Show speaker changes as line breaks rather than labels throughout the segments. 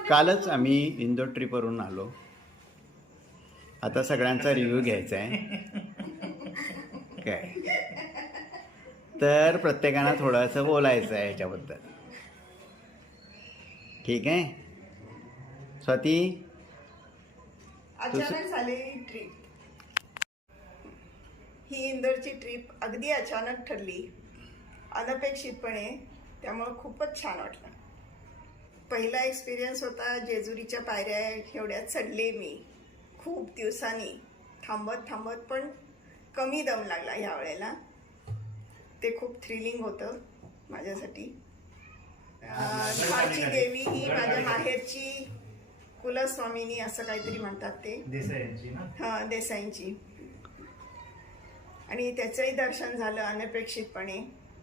कालच आम्ही इंदोर ट्रिपवरून आलो. आता सगळ्यांचा रिव्ह्यू घ्यायचा आहे. काय तर प्रत्येकानं थोडंसं बोलायचं आहे ह्याच्याबद्दल. ठीक आहे स्वाती.
अचानक झालेली ट्रिप ही इंदोरची ट्रिप अगदी अचानक ठरली, अनपेक्षितपणे. त्यामुळं खूपच छान वाटलं. पहिला एक्सपिरियन्स होता. जेजुरीच्या पायऱ्या एवढ्या चढले मी खूप दिवसांनी, थांबत थांबत, पण कमी दम लागला ह्या वेळेला. ते खूप थ्रिलिंग होतं माझ्यासाठी. धारची देवी ही माझ्या माहेरची कुलस्वामिनी असं काहीतरी म्हणतात ते,
देसाईंची ना.
हां, देसाईंची. आणि त्याचंही दर्शन झालं अनपेक्षितपणे.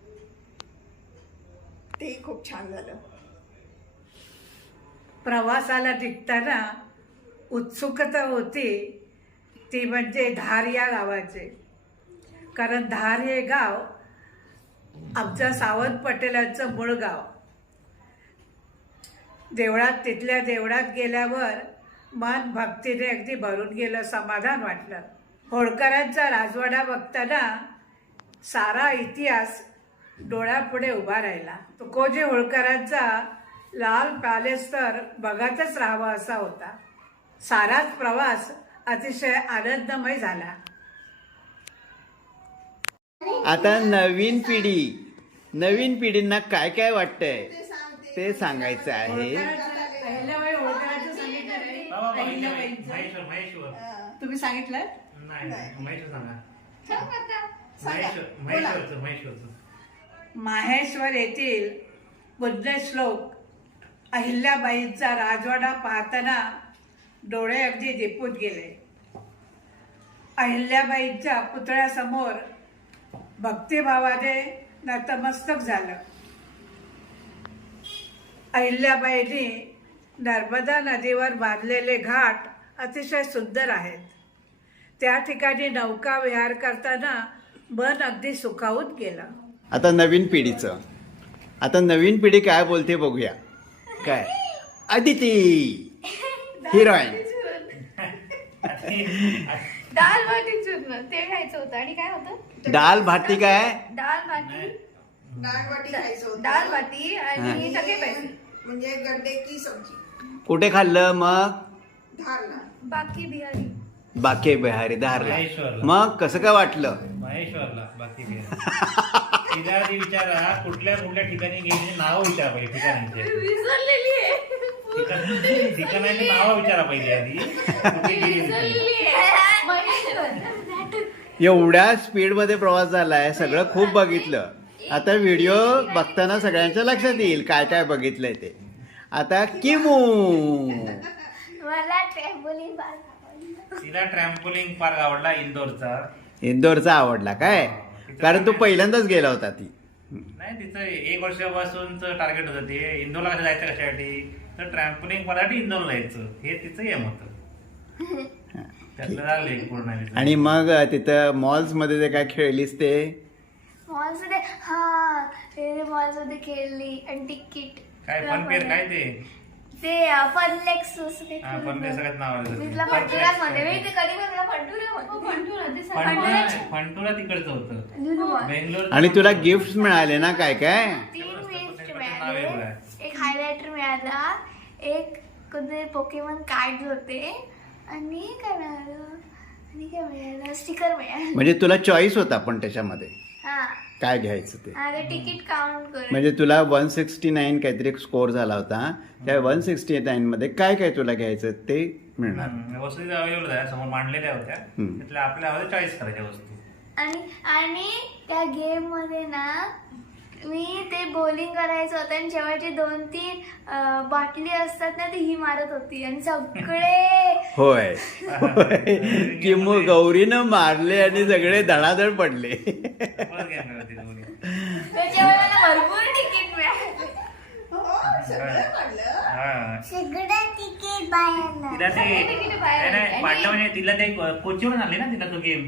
तेही खूप छान झालं.
प्रवासाला निघताना उत्सुकता होती ती म्हणजे धार या गावाचे. कारण धार हे गाव आमच्या सावंत पटेलांचं मूळ गाव. तिथल्या देवळात गेल्यावर मन भक्तीने अगदी भरून गेलं, समाधान वाटलं. होळकरांचा राजवाडा बघताना सारा इतिहास डोळ्यापुढे उभा राहिला. तुकोजी होळकरांचा लाल पॅलेस तर बघतच राहावा असा होता. साराच प्रवास अतिशय आनंदमय झाला.
आता नवीन पिढींना काय काय वाटतंय ते सांगायचं आहे.
अहिल्याबाई होळकरांचं सांगितलं नाही? अहिल्याबाईंचं.
महेश्वर.
तुम्ही सांगितलं?
नाही, महेश्वर सांगा. महेश्वरचं.
माहेश्वर येथील पुण्यश्लोक अहिल्याबाईंचा राजवाडा पाहताना डोळे अगदी दिपून गेले. अहिल्याबाईंच्या पुतळ्यासमोर भक्तिभावाने नतमस्तक झालं. अहिल्याबाईंनी नर्मदा नदीवर बांधलेले घाट अतिशय सुंदर आहेत. त्या ठिकाणी नौका विहार करताना मन अगदी सुखावून गेलं.
आता नवीन पिढी काय बोलते बघूया. काय अदिती हिरोईन.
दाल भाटी चूर्ण ते खायचं होतं. आणि काय होतं?
दाल भाटी. काय
दाल भाटी,
डाळवाटी खायचं होतं.
दाल भाटी आणि टके पाहिजे.
म्हणजे गड्डे की सब्जी.
कुठे खाल्लं मग?
धारला.
बाकी बिहारी.
बाके बिहारी धारला.
महेश्वरला.
मग कसं काय वाटलं?
महेश्वरला बाकी तिला आधी विचारा कुठल्या ठिकाणी गेली, नाव विचारा पहिले ठिकाणांचे.
विसरलेली आहे.
ठिकाणांची नावं विचारा पहिले आधी कुठे गेली.
विसरलेली आहे. महेश्वर.
एवढ्या स्पीड मध्ये प्रवास झालाय, सगळं खूप बघितलं. आता व्हिडिओ बघताना सगळ्यांच्या लक्षात येईल काय काय बघितलंय ते. आता किमू
मला ट्रॅम्पोलिन पार्क आवडला.
तिला ट्रॅम्पोलिंग पार्क आवडला
इंदोरचा आवडला काय? कारण तू पहिल्यांदाच गेला होता. ती
नाही, तिचं 1 वर्षापासूनच टार्गेट होतं ते इंदोरला कसं जायचं, कशासाठी तर ट्रॅम्पोलिंग पार्कसाठी इंदोरला जायचं, हे तिचं एम होतं. त्यातलं झालं पूर्ण.
आणि मग तिथं मॉल्स मध्ये ते काय खेळलीस ते?
मॉल्समध्ये मॉल्समध्ये खेळली. आणि तिकीट
काय फनफेअर काय
ते फनलेक्स
सगळ्यात नाव आलं. फंटुरा तिकडचं होतं. बेंगलोर.
आणि तुला गिफ्ट मिळाले ना काय काय?
3 गिफ्ट मिळाले. एक हायलायटर मिळाला, एक कोणते पोकेमॉन कार्ड होते, आणि काय मिळालं स्टिकर मिळालं.
म्हणजे तुला चॉईस होता पण त्याच्यामध्ये
हा,
काय घ्यायचं ते.
तिकीट काउंट कर.
म्हणजे तुला 169 काहीतरी स्कोर झाला होता. त्या 169 मध्ये काय काय तुला घ्यायचं ते मिळणार.
वस्तू अवेलेबल आहे, समोर मांडलेल्या होत्या. त्यातल्या आपल्या चॉईस करायच्या वस्तू.
आणि त्या गेम मध्ये ना मी ते बॉलिंग करायचं होतं, आणि शेवटची 2-3 बाटली असतात ना, ती ही मारत होती, आणि सगळे
होय कि मग गौरीनं मारले आणि सगळे धडाधड पडले.
त्याच्यावर मला भरपूर तिकीट मिळाले.
तिला ते वाटलं म्हणजे तिला ते कोचीवरून आले ना, तिला तो गेम.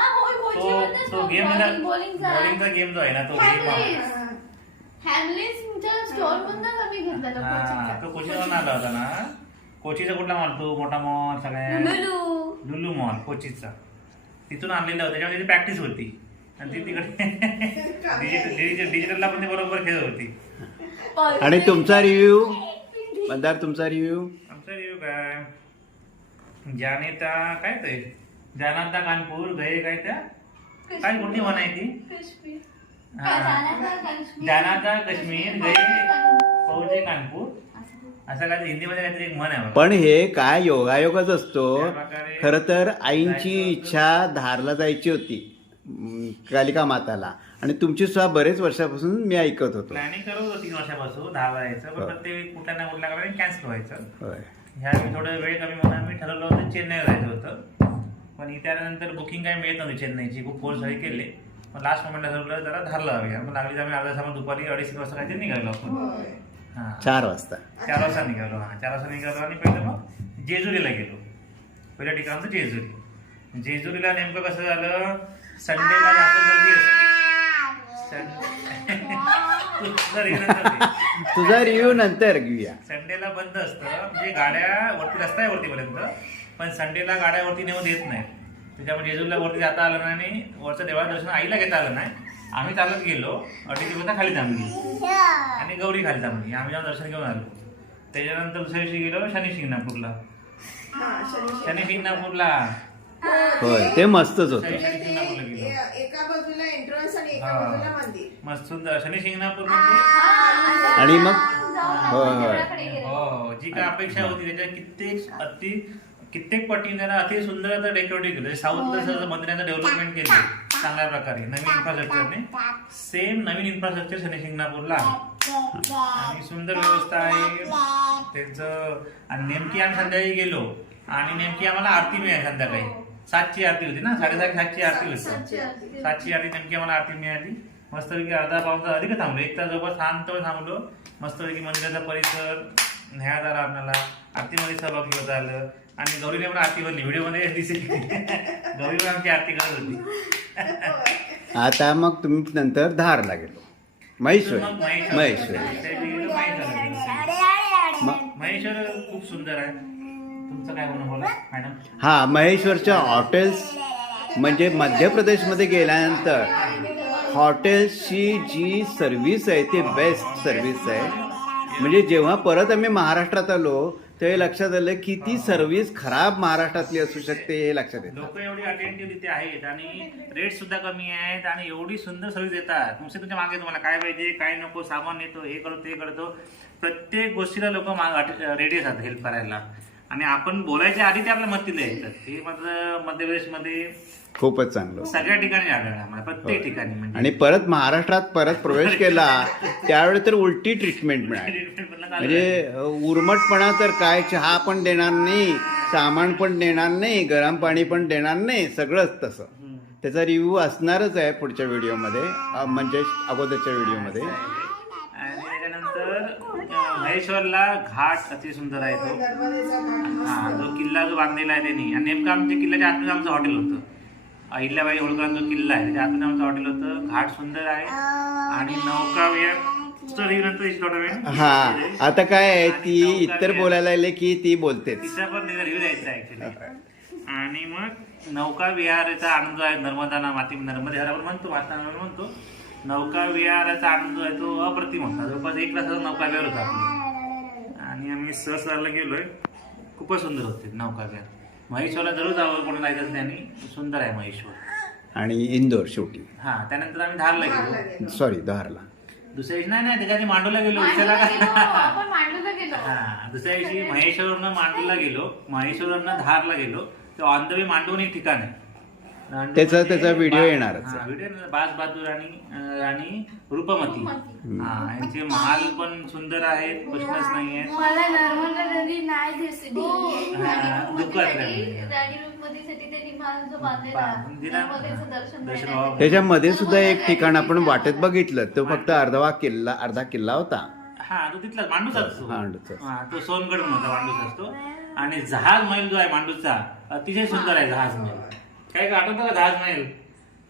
तो गेम बॉलिंगचा गेम जो आहे ना, तो गेम
हॅमलिन्स तुमच्या स्टॉल मधून आम्ही घेतलेला
हा,
कोचिंगचा.
तो कोचीवरून आला होता ना. कोचीचा कुठला मॉल तो मोठा मॉल सगळ्यात
लुलू.
लुलू मॉल कोचीचा, तिथून आणलेला होता. त्याच्यामध्ये तिची प्रॅक्टिस होती आणि ती तिकडे डिजिटलला पण ती बरोबर खेळत होती.
आणि तुमचा रिव्ह्यू मंदार, तुमचा रिव्ह्यू?
आमचा रिव्ह्यू काय, जानेता काय ते जानाता कानपूर गए काय त्या काय कोणती म्हण आहे ती?
काश्मीर.
हा. जानाता काश्मीर गए फौजे कानपूर, असं काय हिंदीमध्ये काहीतरी एक म्हण आहे बघा.
पण हे काय योगायोगच असतो.
त्या प्रकारे
खर तर आईंची
जायचं होतं.
इच्छा धारला जायची होती कालिका माताला, आणि तुमची सुद्धा बरेच वर्षापासून मी ऐकत होतो.
प्लॅनिंग करत होतो 3 वर्षापासून 10 यायचं, पण
हो.
प्रत्येक कुठल्या ना कुठल्या कारणाने कॅन्सल व्हायचं.
होय.
ह्यावेळी थोडं वेळ कमी म्हणून आम्ही ठरवलं होतं चेन्नईला जायचं होतं, पण त्यानंतर बुकिंग काही मिळत नव्हती चेन्नईची, खूप फोर्स हे केले. पण लास्ट मोमेंटला ठरवलं जरा धारला जाऊया. मग लागली आम्ही अर्धा सामान दुपारी 2:30 वाजता काहीतरी निघालो आपण. हा
4 वाजता.
4 वाजता निघालो. हा 4 वाजता निघालो आणि पहिलं मग जेजुरीला गेलो. पहिल्या ठिकाण होतं जेजुरी. जेजुरीला नेमकं कसं झालं, संडेला जास्त गर्दी असते.
तुझा रिव्ह्यू नंतर घेऊया.
संडेला बंद असतं, म्हणजे गाड्या वरती रस्त्यावरतीपर्यंत, पण संडेला गाड्यावरती नेऊन देत नाही. त्याच्यामुळे जेजुरीला वरती जाता आलं नाही आणि वरचं देवाचं दर्शन आईला घेता आलं नाही. आम्ही चालत गेलो, 2.5 किलोमीटर खाली थांबली आणि गौरी खाली थांबली. आम्ही जाऊन दर्शन घेऊन आलो. त्याच्यानंतर दुसऱ्या दिवशी गेलो शनी शिंगणापूरला. शनी शिंगणापूरला
होय, ते मस्तच होतं.
शनी शिंगणापूरला गेलो.
एका बाजूला एंट्रन्स आणि एका
हा.
बाजूला मंदिर.
मस्त सुंदर शनी शिंगणापूर म्हणजे
आणि मग होय होय
हो, जी काय अपेक्षा होती त्याच्या कित्येक पटीने ना अति सुंदर आता डेकोरेटिव्ह केलं. साऊथला मंदिराचं डेव्हलपमेंट केलं चांगल्या प्रकारे नवीन इन्फ्रास्ट्रक्चरने. सेम नवीन इन्फ्रास्ट्रक्चर शनी शिंगणापूरला आणि सुंदर व्यवस्था आहे त्यांचं. आणि नेमकी आम्ही संध्याकाळी गेलो आणि नेमकी आम्हाला आरती मिळाली संध्याकाळी. 7ची आरती होती ना, 7:30ची आरती होती. 7ची आरती नेमकी आम्हाला आरती मिळाली. मस्तपैकी अर्धा पाऊण तास अधिक थांबलो, 1 तास जवळ शांत थांबलो. मस्तपैकी मंदिराचा परिसर न्यायात आला आपल्याला. आरतीमध्ये सहभागी होता आलं आणि गौरीने पण आरती भरली. व्हिडिओमध्ये दिसेल गौरी पण आमची आरती करत होती.
आता मग तुम्ही नंतर धारला गेलो. महेश्वर
मग
महेश्वर
महेश्वर खूप सुंदर आहे. तुमचं काय म्हणणं बोला मॅडम?
हा, महेश्वरच्या हॉटेल्स म्हणजे मध्य प्रदेशमध्ये गेल्यानंतर हॉटेल्सची जी सर्व्हिस आहे ती बेस्ट सर्व्हिस आहे. म्हणजे जेव्हा परत आम्ही महाराष्ट्रात आलो ते लक्षात आलं की ती सर्व्हिस खराब महाराष्ट्रातली असू शकते हे लक्षात येतं.
लोक एवढी अटेंटिव्ह तिथे आहेत आणि रेट सुद्धा कमी आहेत आणि एवढी सुंदर सर्व्हिस देतात. तुमच्या मागे तुम्हाला काय पाहिजे काय नको सामान येतो, हे करतो ते करतो, प्रत्येक गोष्टीला लोक रेडी असतात हेल्प करायला. आणि आपण बोलायच्या आधी ते आपल्या मदतीला येतात. हे मात्र मध्य प्रदेशमध्ये
खूपच चांगलं.
सगळ्या ठिकाणी आढळलं आम्हाला, प्रत्येक ठिकाणी. म्हणजे
आणि परत महाराष्ट्रात परत प्रवेश केला त्यावेळी तर उलटी ट्रीटमेंट मिळाली. म्हणजे उर्मटपणा तर काय, चहा पण देणार नाही, सामान पण देणार नाही, गरम पाणी पण देणार नाही, सगळंच तसं. त्याचा रिव्ह्यू असणारच आहे पुढच्या व्हिडिओमध्ये, म्हणजे अगोदरच्या व्हिडिओमध्ये.
आणि त्याच्यानंतर महेश्वरला घाट अति सुंदर आहे तो. हा, जो किल्ला जो बांधलेला आहे त्यांनी. आणि नेमकं आमच्या किल्ल्याच्या आतमध्ये आमचं हॉटेल होतं. अहिल्याबाई होळकरांचा जो किल्ला आहे त्याच्या आतमध्ये आमचं हॉटेल होतं. घाट सुंदर आहे आणि नौका विहार.
हा, आता काय आहे, ती इतर बोलायला लागले की ती बोलते.
तिचा पण रिव्ह्यू द्यायचा आहे ऍक्च्युली. आणि मग नौका विहाराचा आनंद आहे. नर्मदा माती नर्मदे हर आपण म्हणतो, वातावरण म्हणतो. नौका विहाराचा आनंद आहे तो अप्रतिम होता. जवळपास 1 तासाचा नौका विहार होता आपला. आणि आम्ही सहसाला गेलोय. खूपच सुंदर होते नौका विहार. महेश्वरला जरूर जावं कोणी जायचं त्यांनी. सुंदर आहे महेश्वर.
आणि इंदोर शेवटी.
हा, त्यानंतर आम्ही धारला गेलो.
सॉरी, धारला.
दुसऱ्या दिवशी नाही त्याच्याने मांडूला गेलो. विचारला
आपण मांडूला गेलो.
हा, दुसऱ्या दिवशी महेश्वरवरनं मांडूला गेलो. महेश्वरवरनं धारला गेलो. ते ऑन द वे मांडू एक ठिकाण आहे.
त्याचा व्हिडिओ येणारच.
व्हिडिओ बाज बहादूर आणि रूपमती. हा, यांचे महाल पण सुंदर आहेत, प्रश्नच नाहीये.
मला नर्मदा नदी नाही दिसली.
दुःख वाटलं.
राणी रूपमतीसाठी त्यांनी महाल जो बांधलेला नर्मदेचं दर्शन घ्यायला.
त्याच्यामध्ये सुद्धा एक ठिकाण आपण वाटेत बघितलं, तो फक्त अर्धा किल्ला होता.
हा, तो तिथला मांडूचा असतो.
मांडूचा.
हा, तो सोनगड म्हणतो मांडूचा असतो. आणि जहाज महल जो आहे मांडूचा अतिशय सुंदर आहे. जहाज महल काय आठवतं का? जहाज महल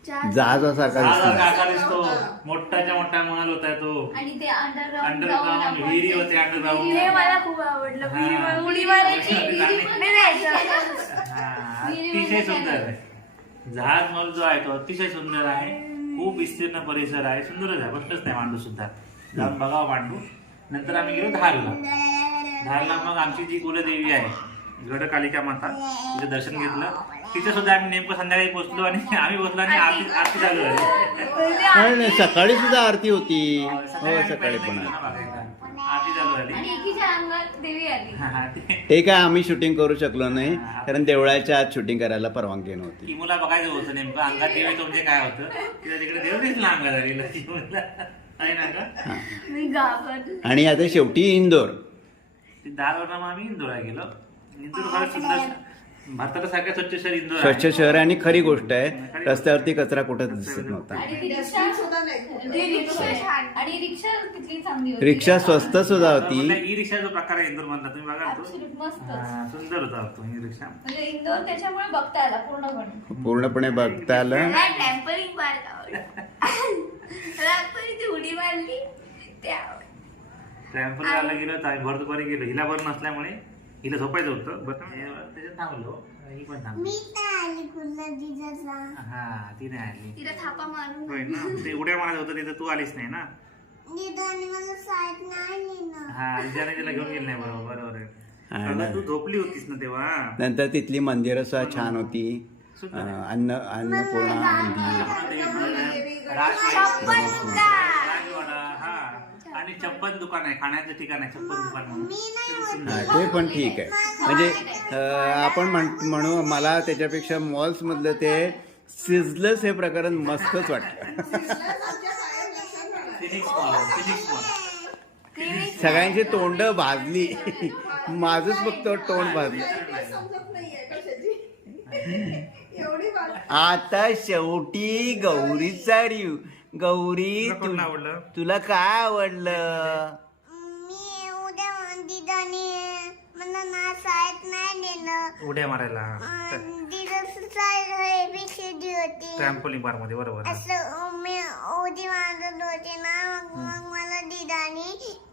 जहाजासारखा दिसणार.
काका दिसतो, मोठाच्या मोठा महल होता तो,
आणि ते अंडरग्राऊंड
अंडरग्राऊंड विहिरी होते, अंडरग्राऊंड.
हे मला खूप आवडलं.
हा.
उडी मारायची. नाही जायचं.
अतिशय सुंदर आहे. जहाज महल जो आहे तो अतिशय सुंदर आहे. खूप विस्तीर्ण परिसर आहे, सुंदरच आहे, प्रश्नच नाही. मांडू सुद्धा जाऊन बघावं मांडू. नंतर आम्ही गेलो धारला मग आमची जी कुलदेवी आहे गडकालिका माता, तिचं दर्शन घेतलं. तिचं सुद्धा आम्ही नेमकं संध्याकाळी पोहोचलो आणि आम्ही पोहोचलो आणि आरती चालू झाली.
पण सकाळी सुद्धा आरती होती. हो
संध्याकाळी
सकाळी पण
पहिल्यांदा आरती चालू झाली.
आणि एकीच्या अंगात देवी आली.
हा,
ते काय आम्ही शूटिंग करू शकलो नाही, कारण देवळाच्या आत शूटिंग करायला परवानगी नव्हती.
किमूला बघायचं होतं नेमकं अंगात देवायचं म्हणजे काय होतं. तिला तिकडे देव दिसला अंगात आलेला किमूला, आहे ना का.
मी घाबरले.
आणि आता शेवटी इंदोर.
दारवरनं मग आम्ही इंदोरला गेलो. इंदोर फार सुंदर, भारताला सगळ्यात स्वच्छ शहर इंदोर आहे.
स्वच्छ शहर आणि खरी गोष्ट आहे, रस्त्यावरती कचरा कुठं दिसत नव्हता.
आणि ती रिक्षा
सुद्धा नाही.
ती रिक्षा छान. आणि रिक्षा किती चांगली होती.
रिक्षा स्वस्त सुद्धा होती.
ई रिक्षा जो प्रकार आहे इंदोर मधला, तुम्ही बघा तो.
Absolute मस्तच.
हा, सुंदर होता तो ई रिक्षा.
म्हणजे इंदोर त्याच्यामुळे बघता आला पूर्णपणे.
पूर्णपणे बघता आलं.
मला टॅम्परिंग पार्क आवडलं. मला ती उडी मारली ते आवडलं.
ट्रॅम्पलला गेलो तर आम्ही भर दुपारी गेलो. हिला बरं नसल्यामुळे हिला झोपायचं होतं. बरं त्याच्यात थांबलो. ही पण थांबली. हा ती नाही आली.
तिला थापा मारून
होय ना, ते उड्या मारत होतं तिथं, तू आलीच नाही ना. हा विचाराने तिला घेऊन गेली नाही. बरोबर आहे.
हा
अगं,
ना.
तू झोपली होतीस ना तेव्हा.
नंतर तिथली मंदिरं सुद्धा छान होती. अन्नपूर्णा मंदिर.
राजवाडा, हा. आणि छप्पन दुकान आहे, खाण्याचं ठिकाण आहे छप्पन दुकान म्हणून. ते सुंदर आहे.
ते पण ठीक आहे. म्हणजे आपण म्हणू, मला त्याच्यापेक्षा मॉल्स मधलं ते सिझलर्स हे प्रकरण मस्तच वाटलं.
Phoenix mall.
सगळ्यांची तोंड भाजली. माझंच फक्त तोंड भाजलं.
समजत नाहीये कशाची एवढी बात.
आता शेवटी गौरीचा रिव्ह्यू. गौरी
तुला कोण आवडलं?
तुला काय आवडलं?
मी उद्या दिदाने मला ना शाळेत नाही नेलं.
उड्या मारायला
एबीसीडी होती.
ट्रॅम्पोलिंग पार्क मध्ये. बरोबर.
असं मी उडी मारत होते ना, मग मला दिदाने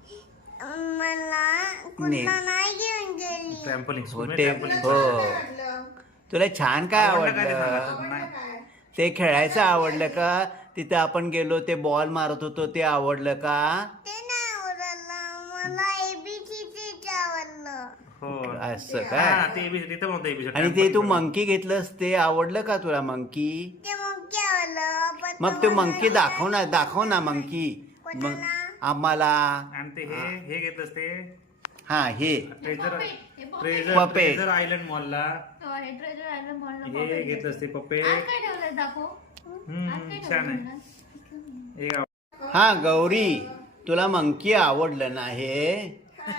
मला कुठला नाही घेऊन गेली.
ट्रॅम्पोलिंग
हो. तुला छान काय आवडलं? ते खेळायचं आवडलं का? तिथे आपण गेलो ते बॉल मारत होतो ते आवडलं का?
ते नाही आवडलं मला. एबीसीडी आवडलं.
हो
असं काय?
ते
आणि ते तू मंकी घेतलंस ते आवडलं का तुला? मंकी
ते मग आवडलं. पण
मग ते मंकी दाखव ना मंकी मग आम्हाला.
आणि ते हे घेतलंस ते
हा हे
ट्रेझर
Puppet.
आयलंड मॉलला
ट्रेजर आयलंड मॉलला
हे घेतलंस ते पप्पे.
आज काय ठेवलं दाखव. आज काय
छान
ठेवलं
आहे. हे
हा गौरी, तुला मंकी आवडलं ना हे?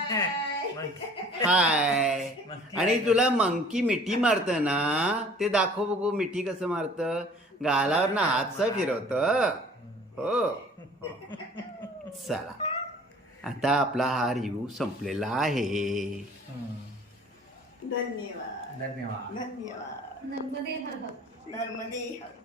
हाय. आणि तुला मंकी मिठी मारत ना, ते दाखव बघू. मिठी कसं मारत? गालावर ना हातचा फिरवत. हो. चला, आता आपला हा रिव्ह्यू संपलेला आहे.
धन्यवाद
धन्यवाद.
धन्यवाद.
नर्मदे हर हर.
नर्मदे हर.